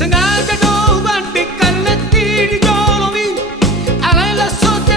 Sengaja do banting letih di jolomi, alai lasot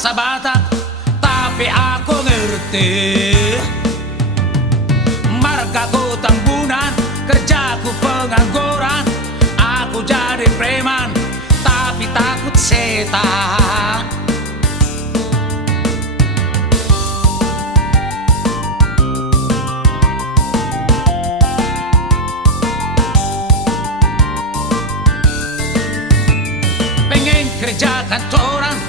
bahasa Batak, tapi aku ngerti. Margaku tambunan, kerjaku pengangguran. Aku jadi preman, tapi takut setan. Pengen kerja kantoran,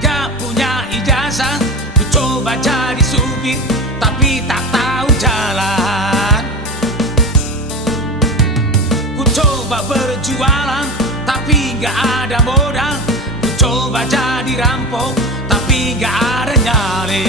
gak punya ijazah. Ku coba jadi supir, tapi tak tahu jalan. Ku coba berjualan, tapi gak ada modal. Ku coba jadi rampok, tapi gak ada nyali.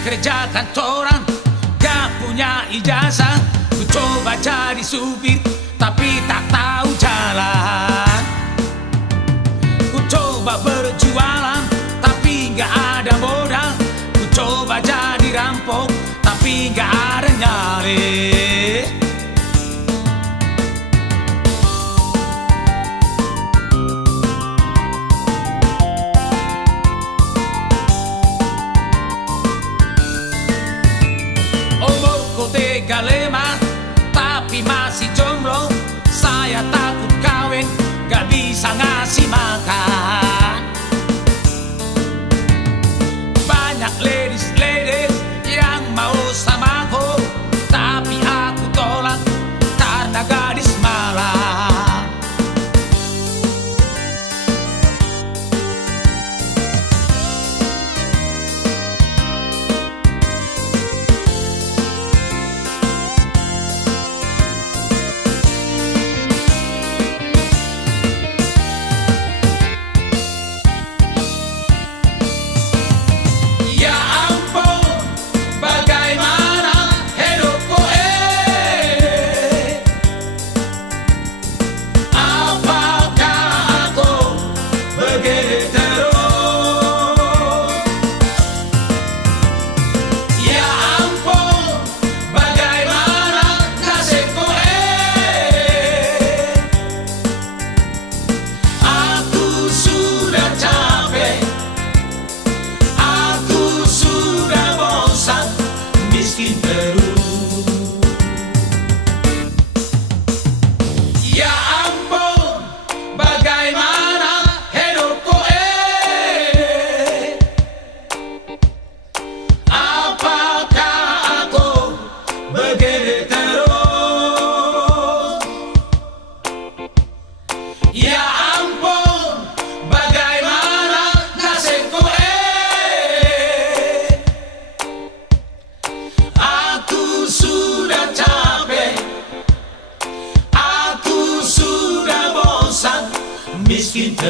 Kerja kantoran, gak punya ijazah. Ku coba jadi supir, tapi tak tahu jalan. Ku coba berjualan, tapi gak ada modal. Ku coba jadi rampok, tapi gak ada nyali. Lema, tapi masih jomblo. Saya takut kawin, gak bisa ngasih makan. Banyak ladies yang mau samaku, tapi aku tolak karena gadis malang. Miskin terus. Ya ampun, bagaimana hidupku apakah aku begini terus? Ya ampun, bagaimana nasibku miskin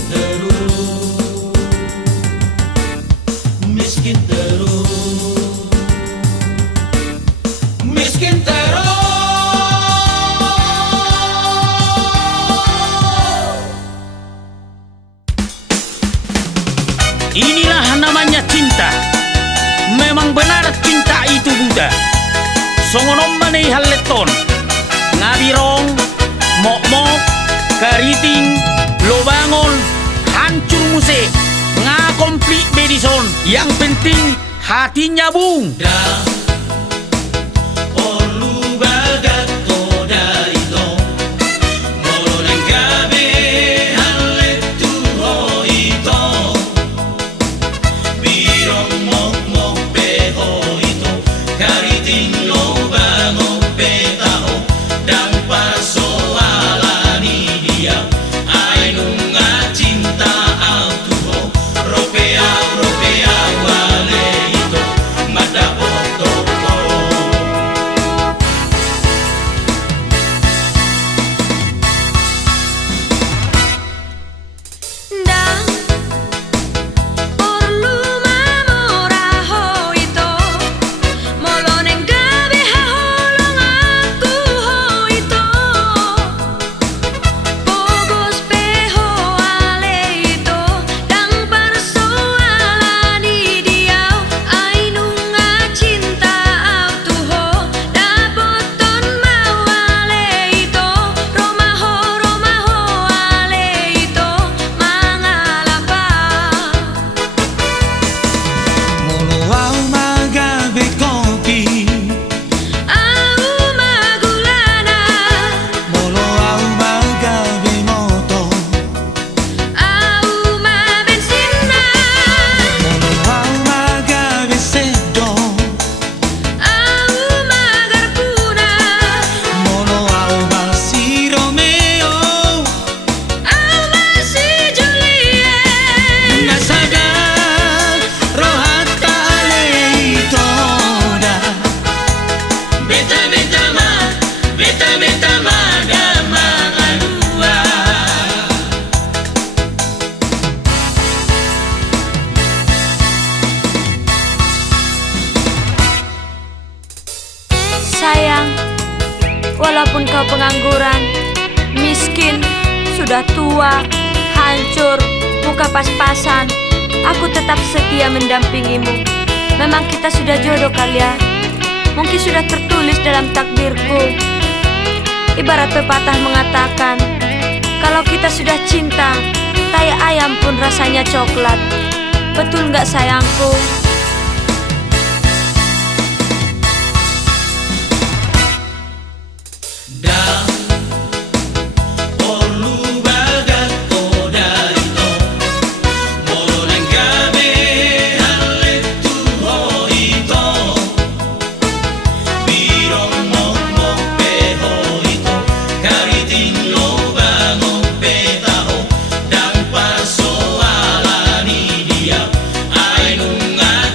terus. sudah. Songonom manei halleton ngabirong mok-mok kariting lobangon hancur musik ngakomplit bedison. Yang penting hatinya bung. Sayang, walaupun kau pengangguran, miskin, sudah tua, hancur, muka pas-pasan, aku tetap setia mendampingimu. Memang kita sudah jodoh kali ya. Mungkin sudah tertulis dalam takdirku. Ibarat pepatah mengatakan, kalau kita sudah cinta, tai ayam pun rasanya coklat. Betul nggak sayangku? Dan persoalan ini dia, ai nunga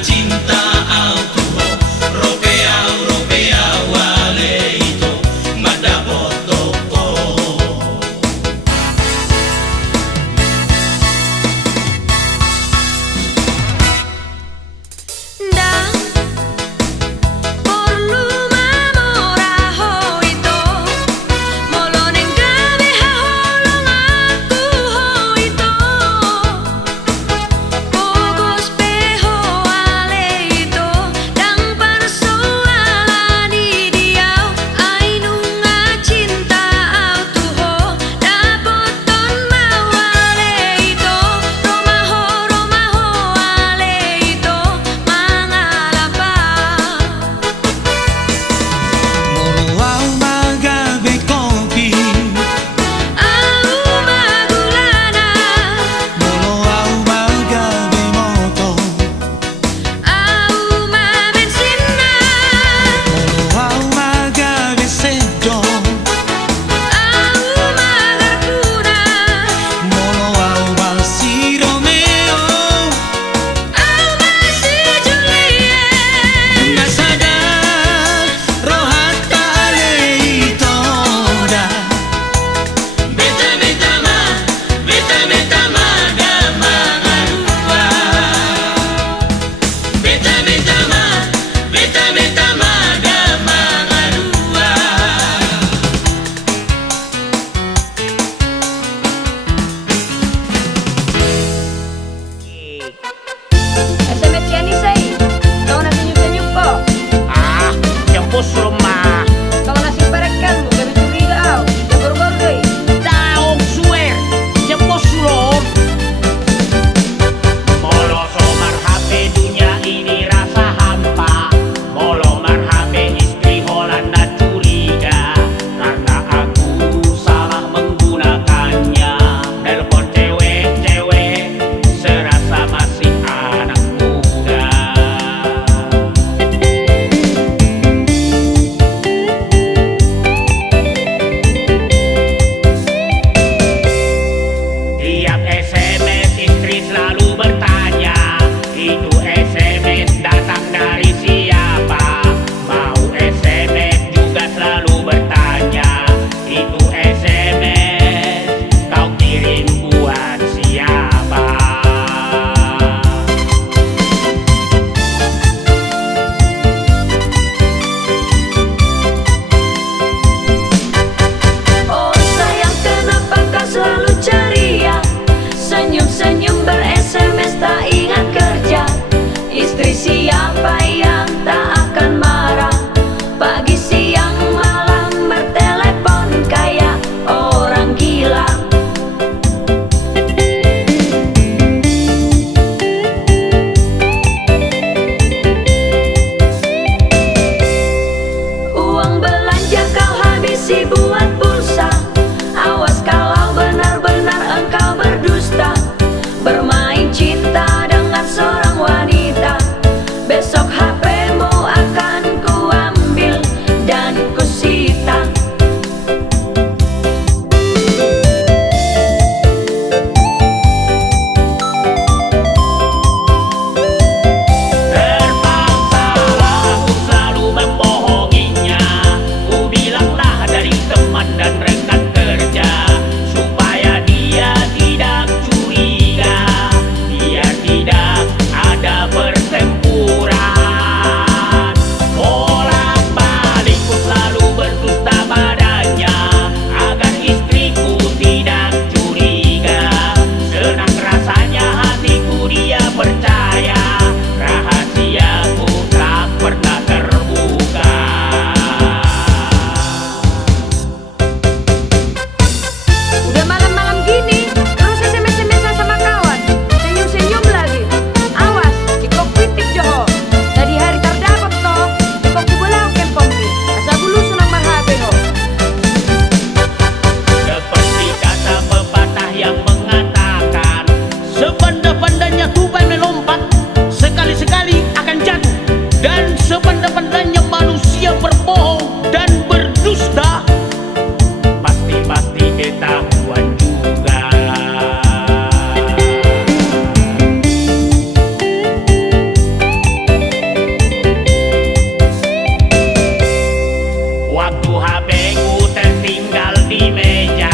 HP-ku tertinggal di meja,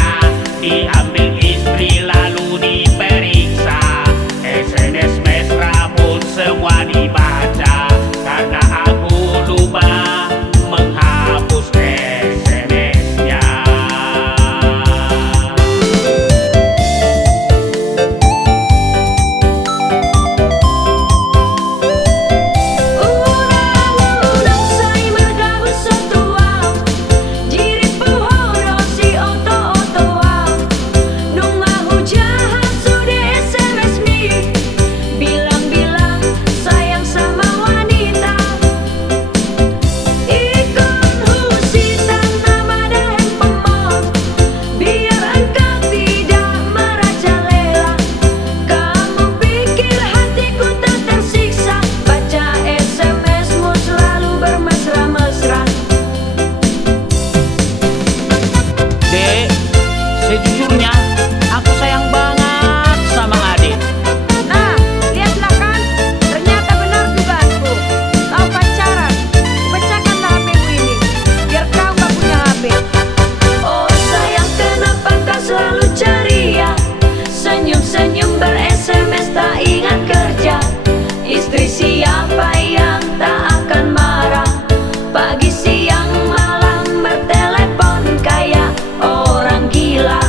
diambil istri lalu diperiksa. SMS mesra pun semua dibaca, karena aku lupa menghapus SMS-nya. Sejujurnya, aku sayang banget sama adik. Nah, lihatlah kan, ternyata benar dugaanku. Kau pacaran, pecahkanlah HP-mu ini, biar kau gak punya HP. Oh sayang, kenapa kau selalu ceria? Senyum-senyum ber-SMS tak ingat kerja. Istri siapa yang tak akan marah? Pagi, siang, malam bertelepon kayak orang gila.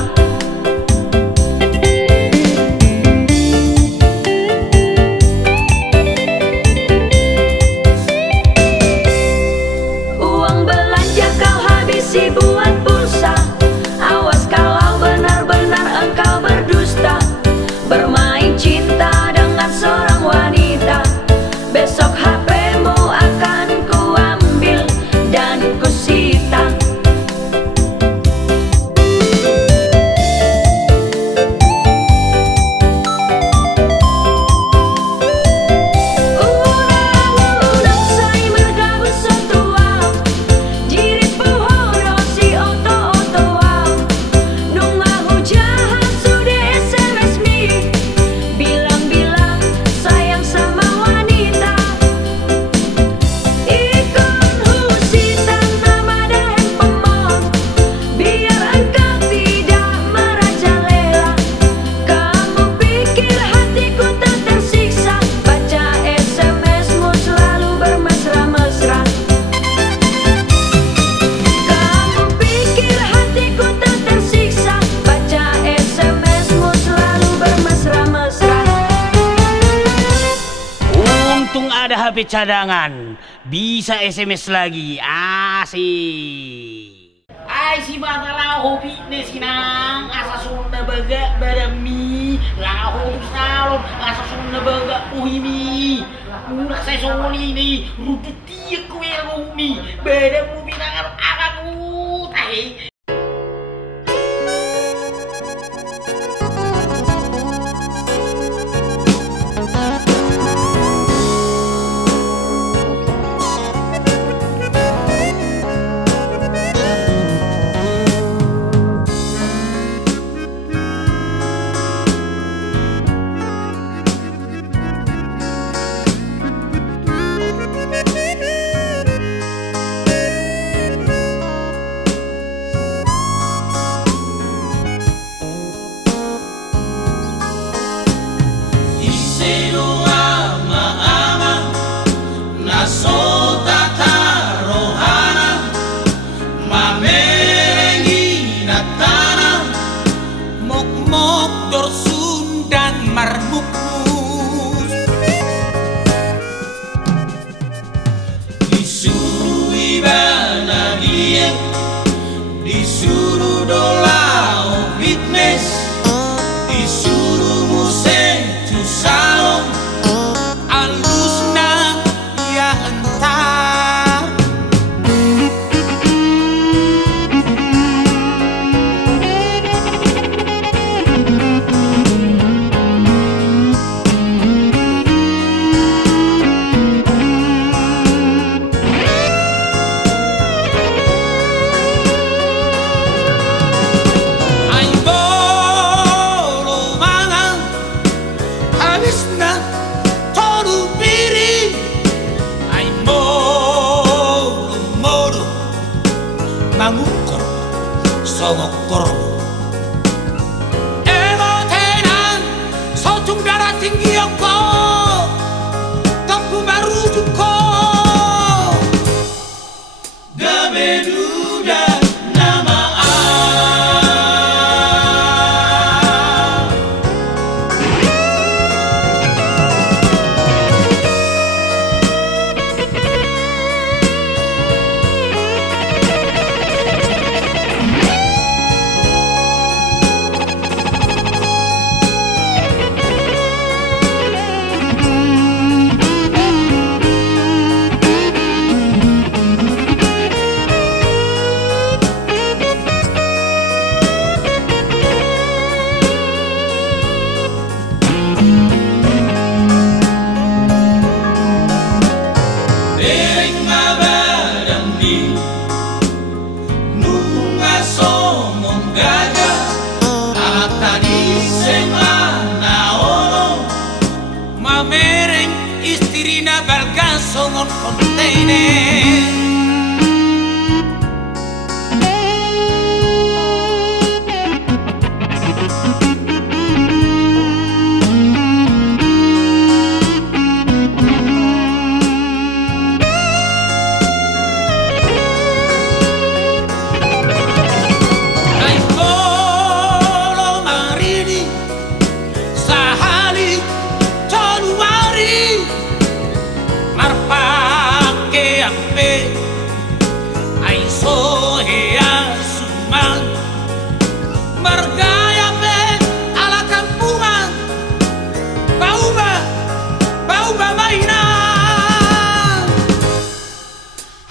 Uang belanja kau habisi buat pulsa. Awas kalau benar-benar engkau berdusta, bermain cinta dengan seorang wanita. Besok HP-mu akan kuambil dan kusita. Untung ada HP cadangan, bisa SMS lagi, asik. Ay si bakal hobi nih sinang, asa Sunda baga badami, lahu salon, asa Sunda baga uhimi. Udah saya soli nih, ruput tiak kue rumi, badamu binangan akaku tahi. Disuruh dolau fitness, disuruh museju salon, alusna ya entar. kor songokor emo tenan sotung darah tinggi oko Tengku baru duko gabeduda nama istirina balgaso non contiene Ai volo marini sahali toluari marpake ampe ai sohea suman margaya pe ala kampungan bauba maina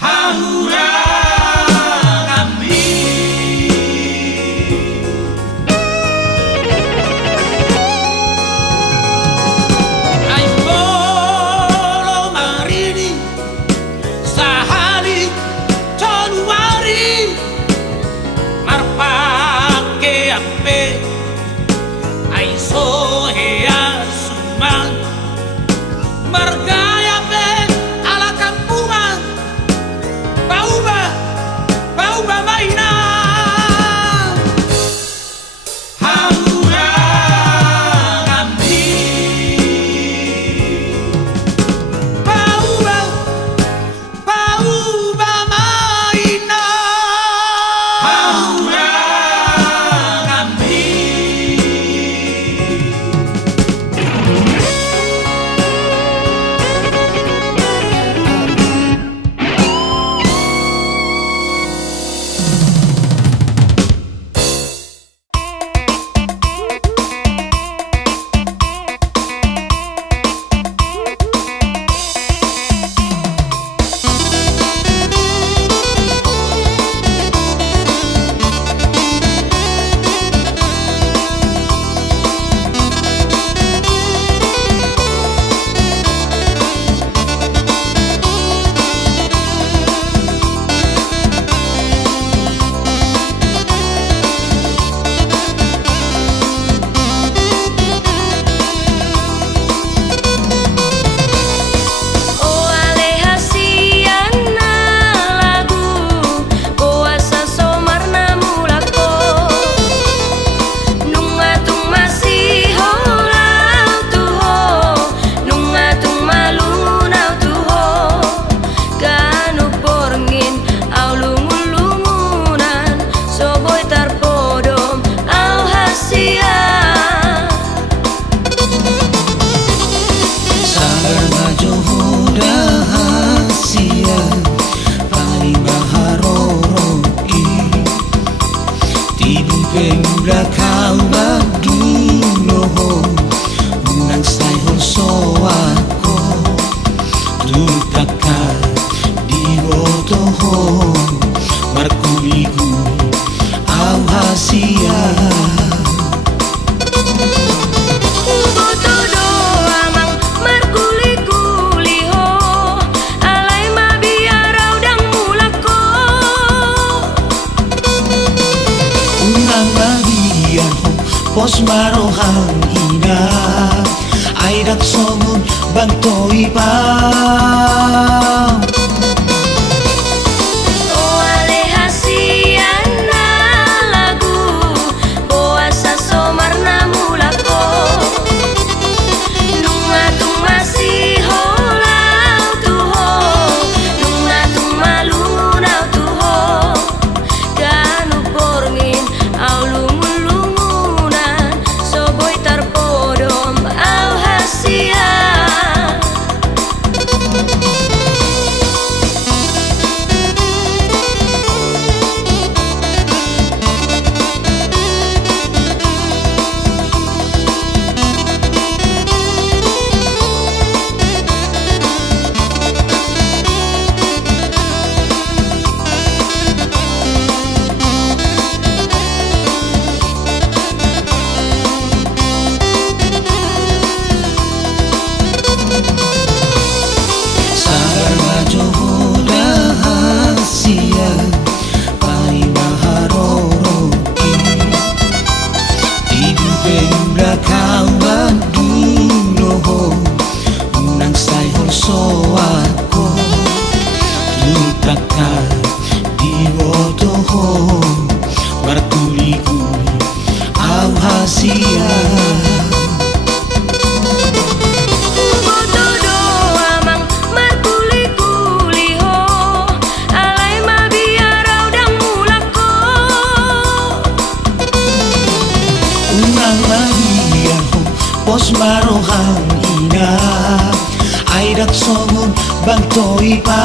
haura kami ai volo marini sahali toluari marpake ampe ai sohea suman margaya pe ala kampungan bauba maina haura kami bauba maina haura kami Pemuda kau baduloho Unang sayur soako Tutaka di botoho Markuligu au hasia Pos barohang ina Aidak somun bantoi pa O ale hasian pos barohang ina aidak sogun bantoi pa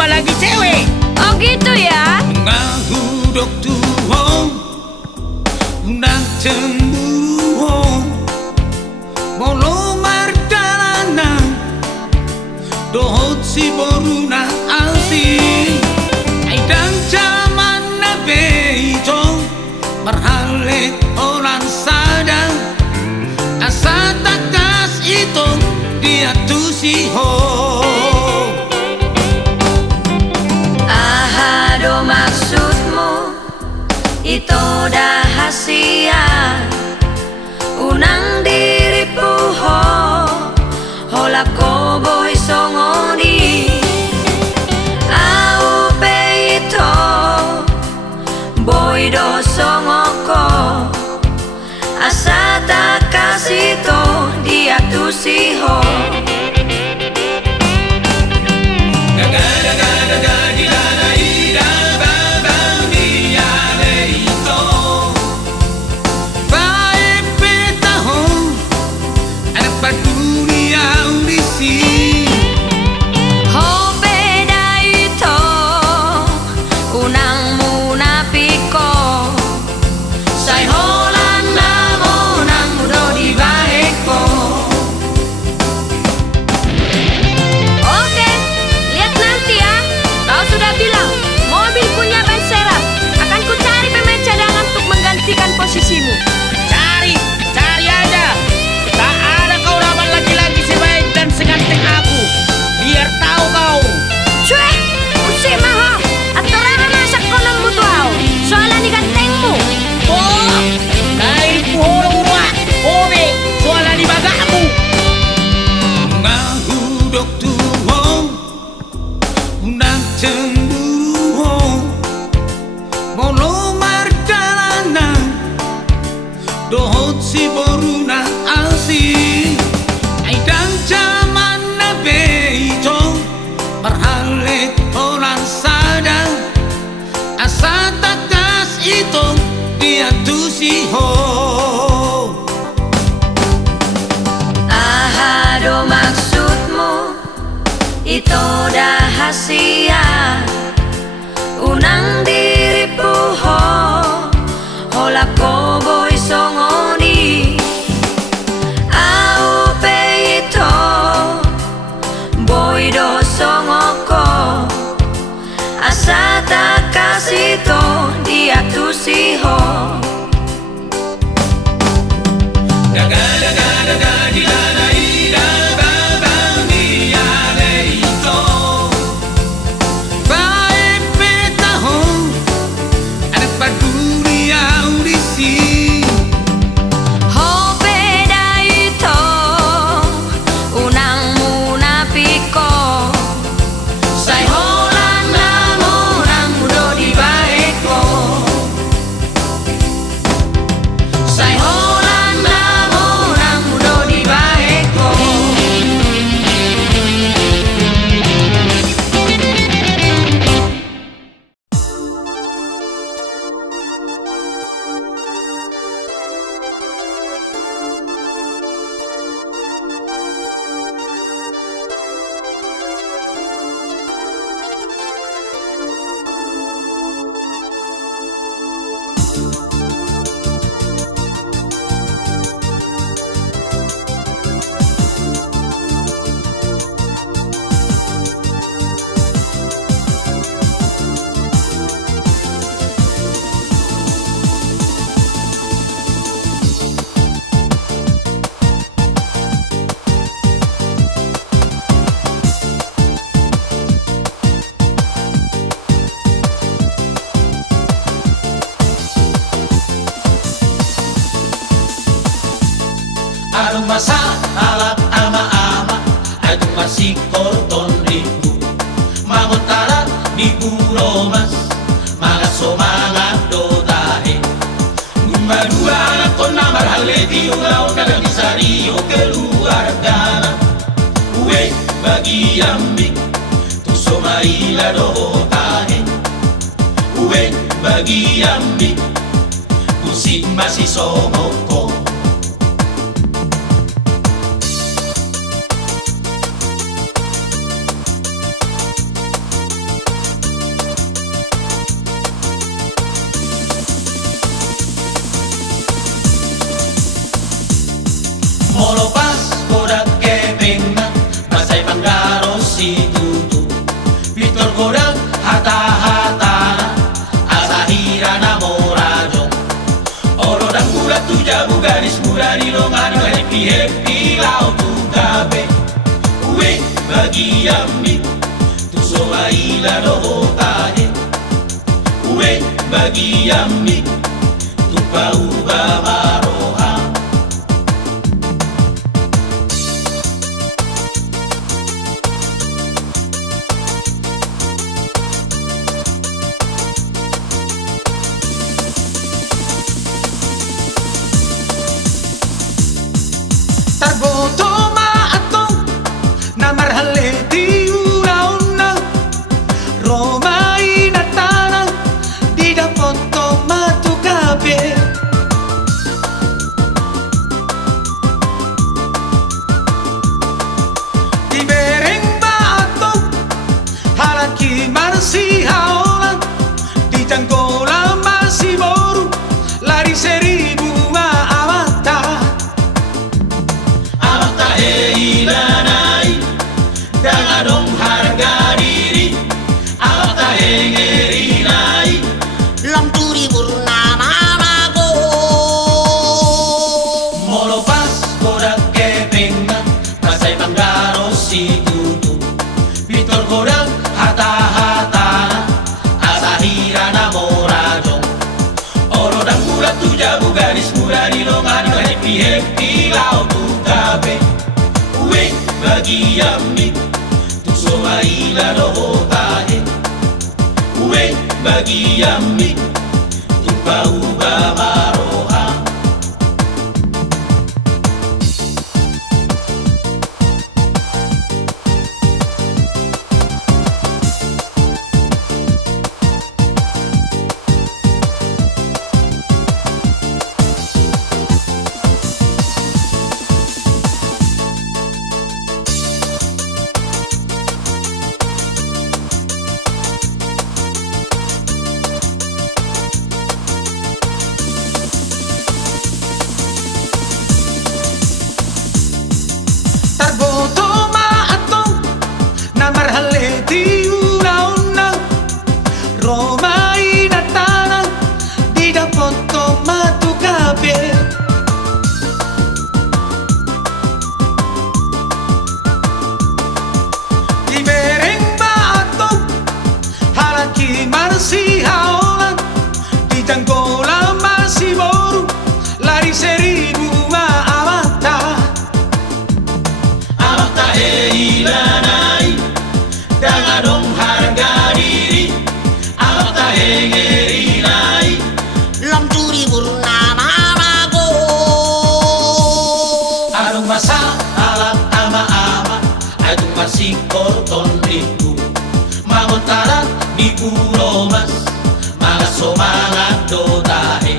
apalagi cewek. Oh gitu ya. Ngahudok tuho undang cemburu bolo mardalana dohot si boruna alsi aidang zaman nabe itu berhale orang sadang asa takas itu dia tuh si ho. Itu dah hasia unang diri puho hola ko boy songoni au pe ito boy do songoko asa tak kasih to dia tu siho posisimu. Cari aja. Tak ada kau dapat laki-laki sebaik dan seganteng aku. Biar tahu kau. Cuek, usik maho. Aturana masak konon butuh kau. Soalnya ni gantengmu. Oh, dari puholo rumah. Obe, soalnya di bagamu. Ngahudok tuho undang cemburu bolo mardalana dohot si boruna alsi aidang zaman nabe itu berhale orang sadang asa takas itu dia tuh si ho. Ahado maksudmu itu dah hasia unang diri puho hola ko boy songoni au pe ito boy do songoko asa tak kasih to dia tu siho. Say hola namo nang mudo di Anong masalat ama-ama ay tumasikor ribu manguntaran di puromas mga sumangat dotahe gumadua anak ko na marhali di ulaw na nagisariyo keluar dana uwe bagi ambik tu somaila dotahe uwe bagi ambik musik masih somoko. Molopas kodak kepenga masay panggaro si tutu Victor kodak hata-hata asahira na morajo oro dan kuda tuja bugaris muda di longan happy lau tu gabe uwe bagi yambi tu soaila dohotahe uwe bagi yambi tu pauba maroha. Tarboto maatong na marhali di una-una Romay na tanang di dapat to matukabe Di bereng maatong halaki marsi haolan Di janggola masih boru lari seribu maamata Ilanai dan adong harga diri awak tahengerinai lam turi burnama mago molopas kodak kepenga masay panggaro si tutu Victor kodak hata-hata asahira na morajo oro dan kuda tuja bugaris muda di longan happy lau tu gabe uwe bagi yambi tu somaila dohotahe uwe bagi yambi tu pauba maroha. Tarboto maatong na marhali di una-una Romay na tanang di dapat to matukabe Di bereng maatong halaki marsi haolan Di janggola masih boru lari seribu maamata Ilanai dan adong harga diri awak tahengerinai lam turi burnama mago adong masalat ama-ama ay tumasikor ribu manguntaran di puromas mga sumangat dotahe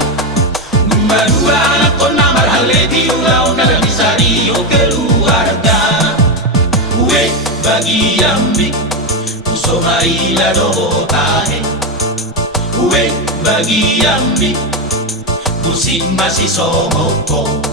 gumadua anak ko na marhali di ulaw na nagisariyo keluar dana uwe bagi yambi tu somaila dohotahe uwe bagi yambi musik masih somoko.